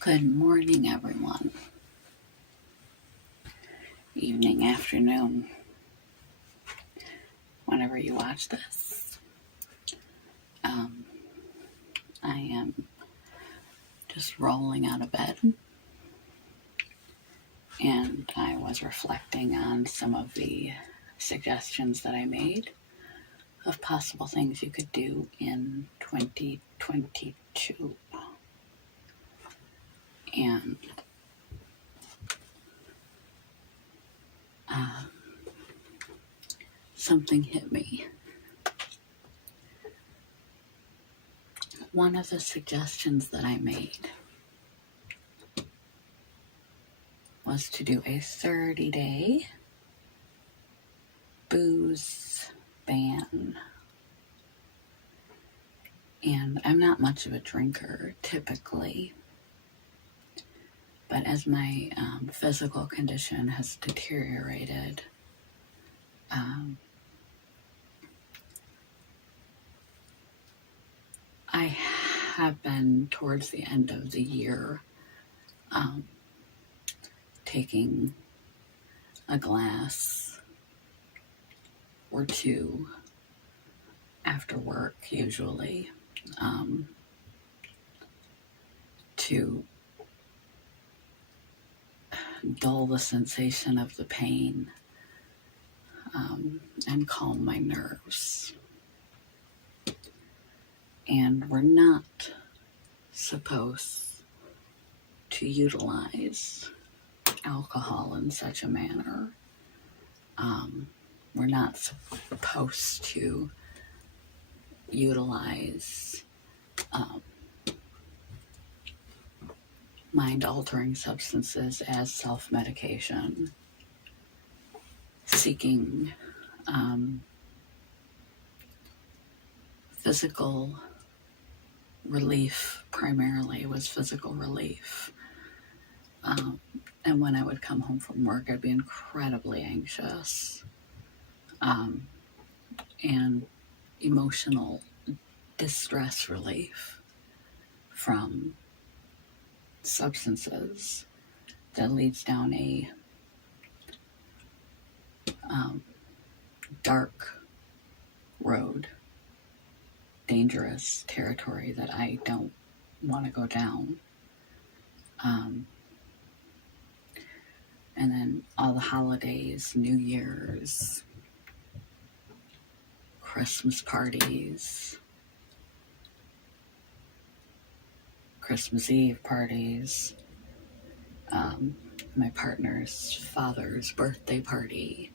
Good morning, everyone. Evening, afternoon, whenever you watch this. I am just rolling out of bed, and I was reflecting on some of the suggestions that I made of possible things you could do in 2022. And something hit me. One of the suggestions that I made was to do a 30-day booze ban. And I'm not much of a drinker typically, but as my physical condition has deteriorated, I have been towards the end of the year taking a glass or two after work, usually, to dull the sensation of the pain and calm my nerves. And we're not supposed to utilize alcohol in such a manner. We're not supposed to utilize mind-altering substances as self-medication, seeking physical relief. Primarily was physical relief. And when I would come home from work, I'd be incredibly anxious, and emotional distress relief from substances that leads down a dark road, dangerous territory that I don't want to go down. And then all the holidays, New Year's, Christmas parties, Christmas Eve parties, my partner's father's birthday party,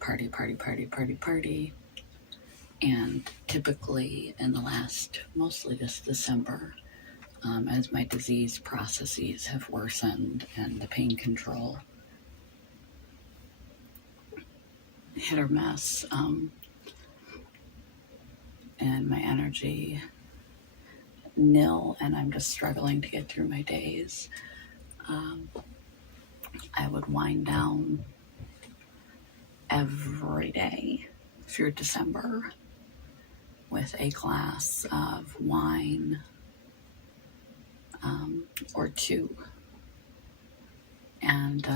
party. And typically in the last, mostly this December, as my disease processes have worsened and the pain control hit or miss, and my energy nil, and I'm just struggling to get through my days, I would wind down every day through December with a glass of wine or two. And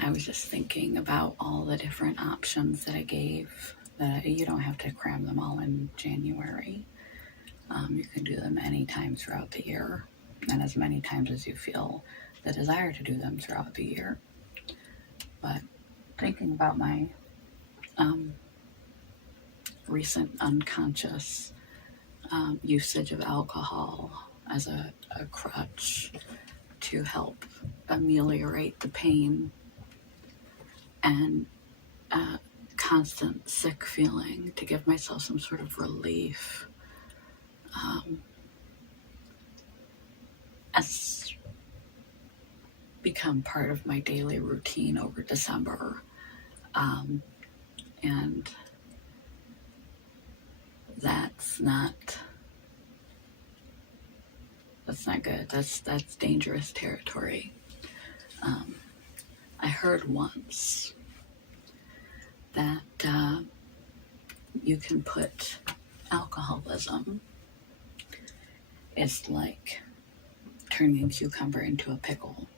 I was just thinking about all the different options that I gave, that you don't have to cram them all in January. You can do them any time throughout the year, and as many times as you feel the desire to do them throughout the year. But thinking about my recent unconscious usage of alcohol as a crutch to help ameliorate the pain and constant sick feeling, to give myself some sort of relief, has become part of my daily routine over December. And that's not good. That's dangerous territory. I heard once that you can put alcoholism is like turning cucumber into a pickle.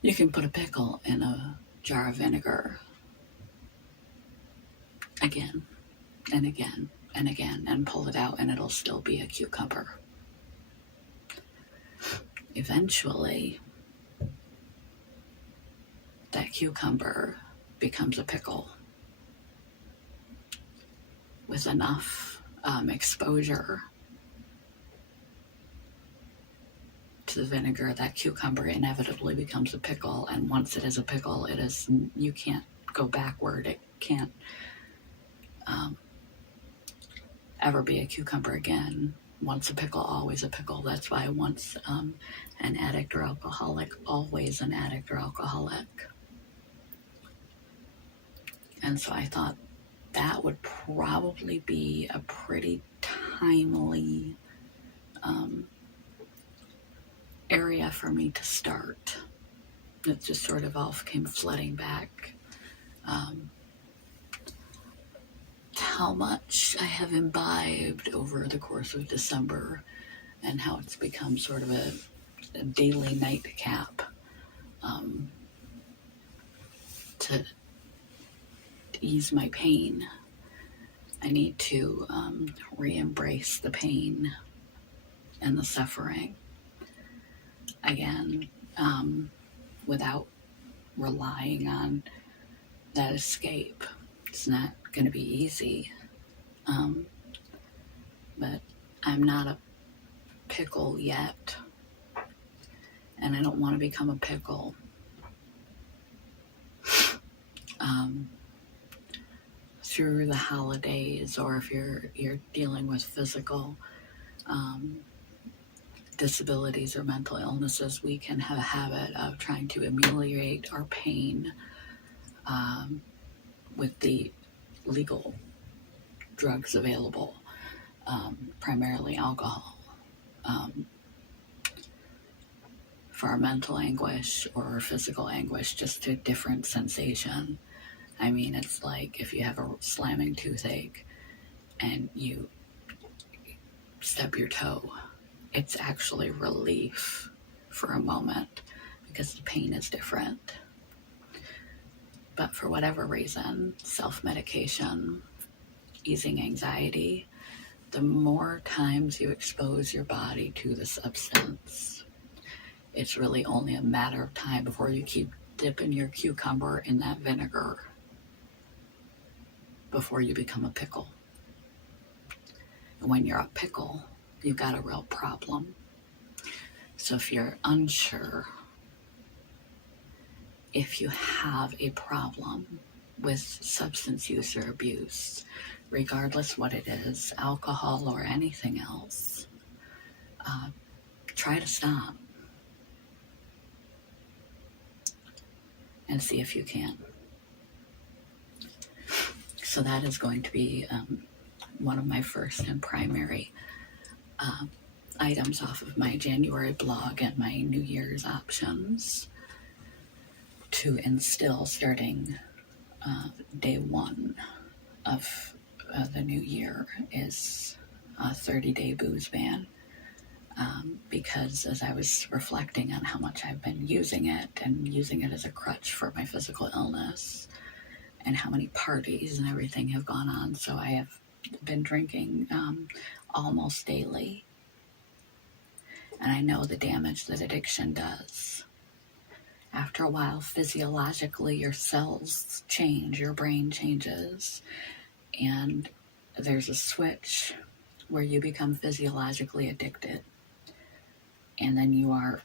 You can put a pickle in a jar of vinegar again and again and again and pull it out, and it'll still be a cucumber. Eventually, that cucumber becomes a pickle with enough exposure to the vinegar. That cucumber inevitably becomes a pickle, and once it is a pickle, you can't go backward. It can't ever be a cucumber again. Once a pickle, always a pickle. That's why once an addict or alcoholic, always an addict or alcoholic. And so I thought that would probably be a pretty timely area for me to start. It just sort of all came flooding back. How much I have imbibed over the course of December, and how it's become sort of a daily nightcap to ease my pain. I need to re-embrace the pain and the suffering again, without relying on that escape. It's not going to be easy, but I'm not a pickle yet, and I don't want to become a pickle. Through the holidays, or if you're dealing with physical disabilities or mental illnesses, we can have a habit of trying to ameliorate our pain with the legal drugs available, primarily alcohol, for our mental anguish or physical anguish, just a different sensation. I mean, it's like if you have a slamming toothache and you stub your toe, it's actually relief for a moment because the pain is different. But for whatever reason, self-medication, easing anxiety, the more times you expose your body to the substance, it's really only a matter of time before you keep dipping your cucumber in that vinegar before you become a pickle. And when you're a pickle, you've got a real problem. So if you're unsure, if you have a problem with substance use or abuse, regardless what it is, alcohol or anything else, try to stop and see if you can. So that is going to be one of my first and primary items off of my January blog and my New Year's options to instill starting day one of the new year is a 30-day booze ban. Because as I was reflecting on how much I've been using it and using it as a crutch for my physical illness, and how many parties and everything have gone on, so I have been drinking almost daily. And I know the damage that addiction does. After a while, physiologically, your cells change, your brain changes, and there's a switch where you become physiologically addicted. And then you are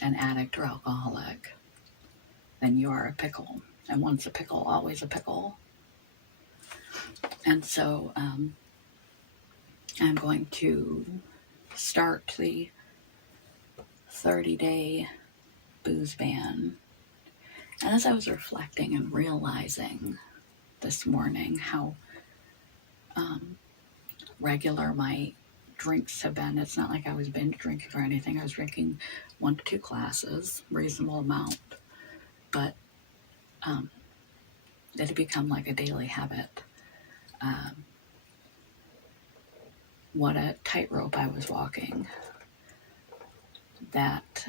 an addict or alcoholic. Then you are a pickle. And once a pickle, always a pickle. And so I'm going to start the 30-day booze ban. And as I was reflecting and realizing this morning how regular my drinks have been, it's not like I was binge drinking or anything. I was drinking 1 to 2 glasses, reasonable amount, but it had become like a daily habit. what a tightrope I was walking. That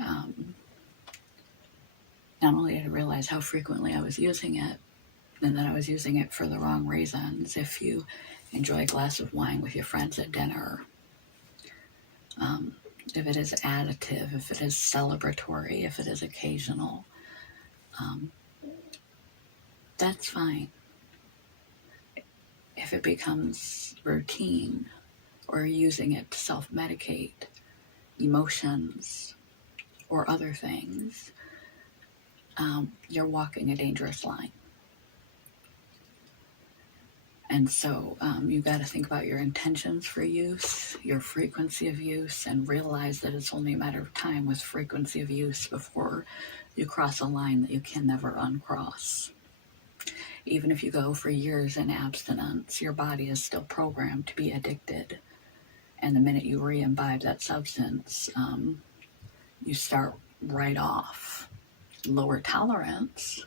not only did I realize how frequently I was using it, and that I was using it for the wrong reasons. If you enjoy a glass of wine with your friends at dinner, if it is additive, if it is celebratory, if it is occasional, that's fine. If it becomes routine, or using it to self-medicate emotions or other things, you're walking a dangerous line. And so you've got to think about your intentions for use, your frequency of use, and realize that it's only a matter of time with frequency of use before you cross a line that you can never uncross. Even if you go for years in abstinence, your body is still programmed to be addicted. And the minute you re-imbibe that substance, you start right off. Lower tolerance,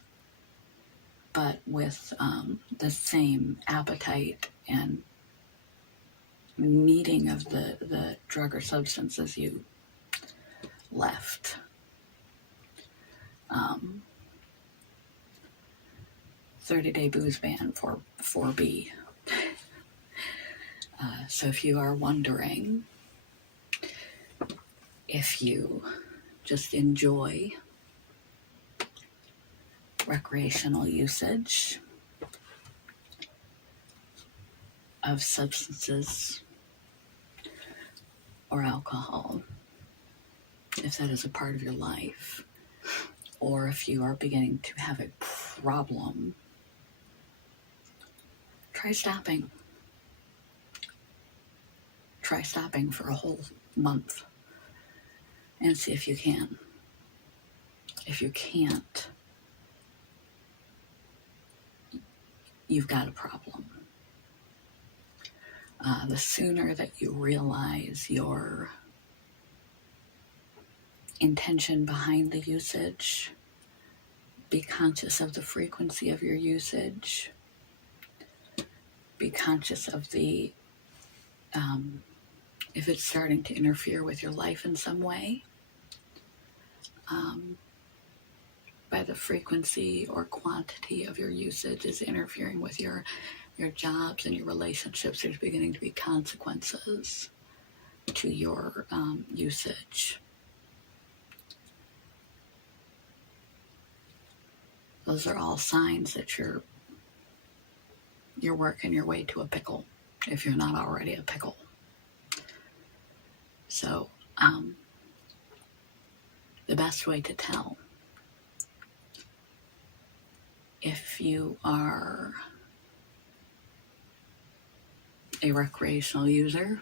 but with the same appetite and needing of the drug or substance as you left. 30-day booze ban for 4B. So if you are wondering if you just enjoy recreational usage of substances or alcohol, if that is a part of your life, or if you are beginning to have a problem, try stopping. Try stopping for a whole month and see if you can. If you can't, you've got a problem. The sooner that you realize your intention behind the usage, be conscious of the frequency of your usage, be conscious of the, if it's starting to interfere with your life in some way, by the frequency or quantity of your usage is interfering with your jobs and your relationships, there's beginning to be consequences to your usage. Those are all signs that you're working your way to a pickle, if you're not already a pickle. So, the best way to tell if you are a recreational user,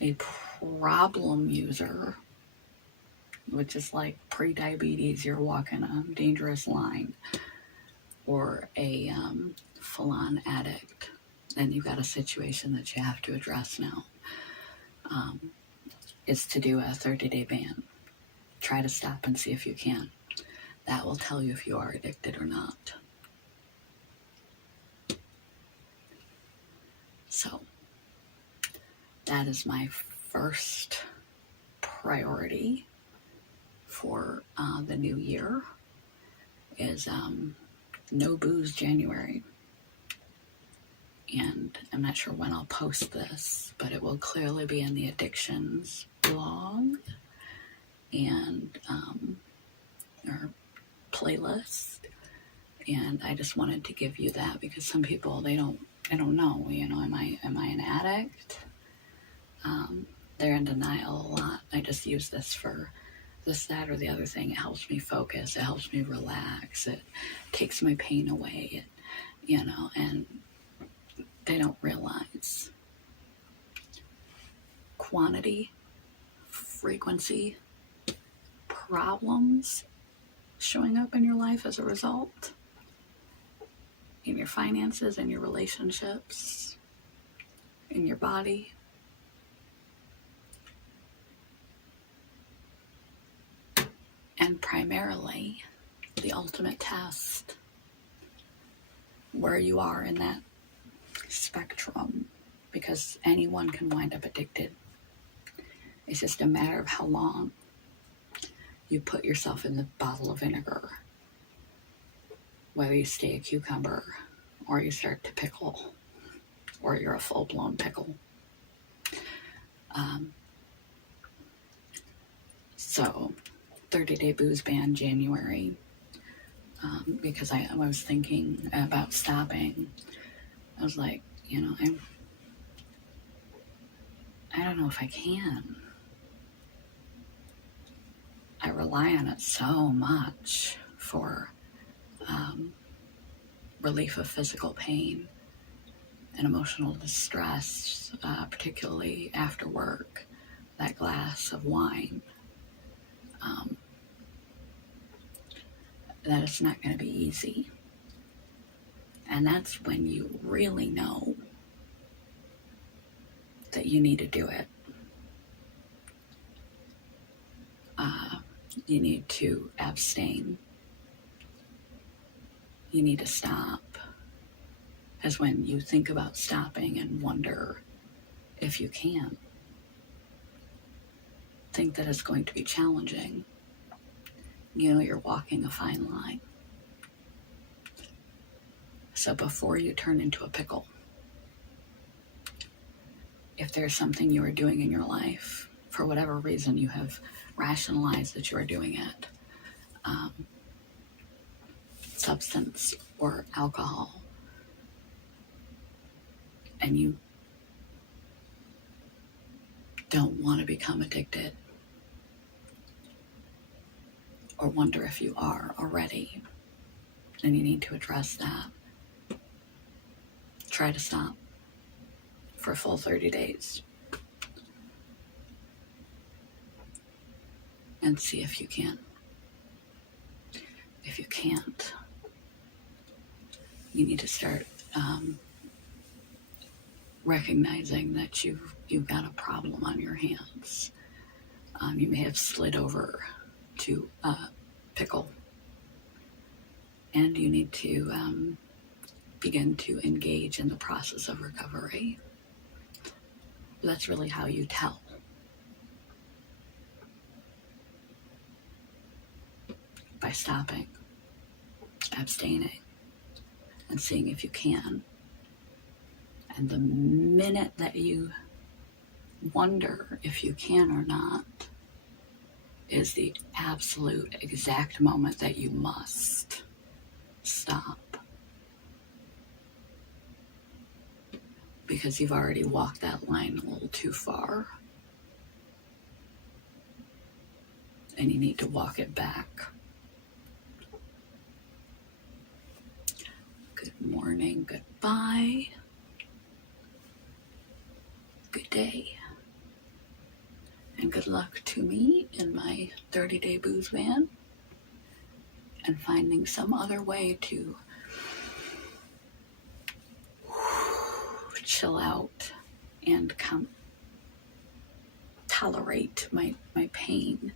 a problem user, which is like pre-diabetes, you're walking a dangerous line, or a full-on addict, then you've got a situation that you have to address now, is to do a 30-day ban. Try to stop and see if you can. That will tell you if you are addicted or not. So, that is my first priority for the new year, is no booze January. And I'm not sure when I'll post this, but it will clearly be in the addictions blog and or playlist. And I just wanted to give you that because some people, they don't know, am I an addict? They're in denial a lot. I just use this for this, that, or the other thing. It helps me focus. It helps me relax. It takes my pain away. And they don't realize quantity, frequency, problems showing up in your life as a result, in your finances, in your relationships, in your body. And primarily, the ultimate test, where you are in that spectrum because anyone can wind up addicted. It's just a matter of how long you put yourself in the bottle of vinegar, whether you stay a cucumber or you start to pickle or you're a full-blown pickle. So 30-day booze ban January, because I was thinking about stopping. I was like, I don't know if I can. I rely on it so much for relief of physical pain and emotional distress, particularly after work, that glass of wine, that it's not going to be easy. And that's when you really know that you need to do it. You need to abstain. You need to stop. As when you think about stopping and wonder if you can, think that it's going to be challenging. You're walking a fine line. So before you turn into a pickle, if there's something you are doing in your life, for whatever reason you have rationalized that you are doing it, substance or alcohol, and you don't want to become addicted, or wonder if you are already, then you need to address that. Try to stop for a full 30 days and see if you can. If you can't, you need to start recognizing that you've got a problem on your hands. You may have slid over to pickle, and you need to begin to engage in the process of recovery. That's really how you tell. By stopping, abstaining, and seeing if you can. And the minute that you wonder if you can or not is the absolute exact moment that you must stop. Because you've already walked that line a little too far. And you need to walk it back. Good morning, goodbye. Good day. And good luck to me in my 30-day booze ban and finding some other way to chill out and tolerate my pain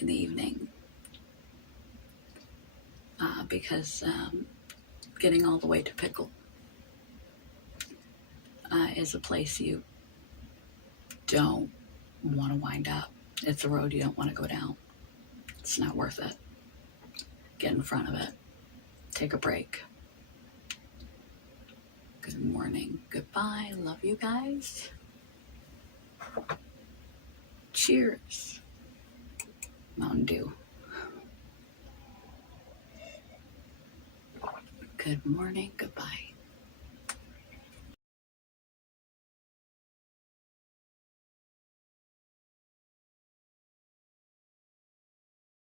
in the evening. Because getting all the way to pickle is a place you don't want to wind up. It's a road you don't want to go down. It's not worth it. Get in front of it. Take a break. Good morning. Goodbye. Love you guys. Cheers. Mountain Dew. Good morning. Goodbye.